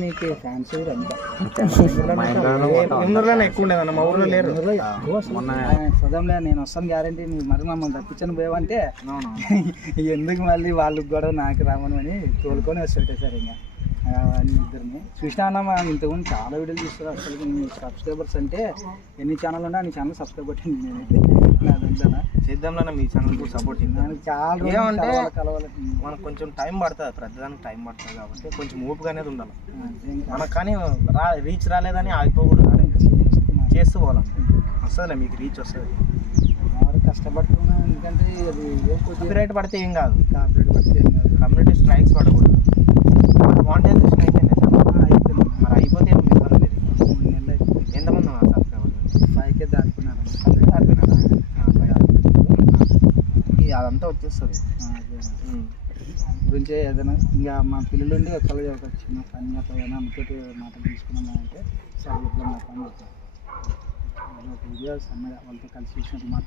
నీకు ఫ్యాన్స్ అంతా? ఊర్లోనే ఎక్కువ ఉండేదన్న మా ఊర్లో లేరు. సదంలే నేను వస్తాను గ్యారంటీ నువ్వు మరి మమ్మల్ని తప్పించని పోయావంటే. ఎందుకు మళ్ళీ వాళ్ళకి కూడా నాకు రామను అని తోలుకొని వస్తుంటే సార్ ఇంకా. ఇద్దరిని చూసినా అన్న మా ఇంతకుముందు చాలా వీడియోలు చూస్తారు అసలు. మీ సబ్స్క్రైబర్స్ అంటే ఎన్ని ఛానల్ ఉన్నా అన్ని ఛానల్ సబ్స్క్రైబ్ కొట్టింది నేనైతే. నా చేద్దాంలో మీ ఛానల్ కూడా సపోర్ట్ చేద్దాం. చాలా ఏమంటే కలవాలి. మనకు కొంచెం టైం పడుతుంది ప్రతిదానికి టైం పడుతుంది కాబట్టి కొంచెం ఓపిక అనేది ఉండాలి. మనకు కానీ రా రీచ్ రాలేదని ఆగిపోకూడదు చేస్తూ పోవాలంటే వస్తుందిలే మీకు రీచ్ వస్తుంది. ఎవరు కష్టపడుతున్నా ఎందుకంటే అది ఏ కొద్దిగా రేట్ పడితే ఏం కాదు. కాపరేట్ పడితే ఏం కాదు. అదంతా వచ్చేస్తుంది. గురించి ఏదైనా ఇంకా మా పిల్లలు ఉండి ఒకళ్ళు ఒక చిన్న పని అట్లా ఏదైనా అనుకోటి మాట తీసుకున్నాం అంటే సరే ఇబ్బంది చెప్తాను ఒక వీడియో సన్నగా వాళ్ళతో కలిసి చూసినట్టు మాట్లాడుతాను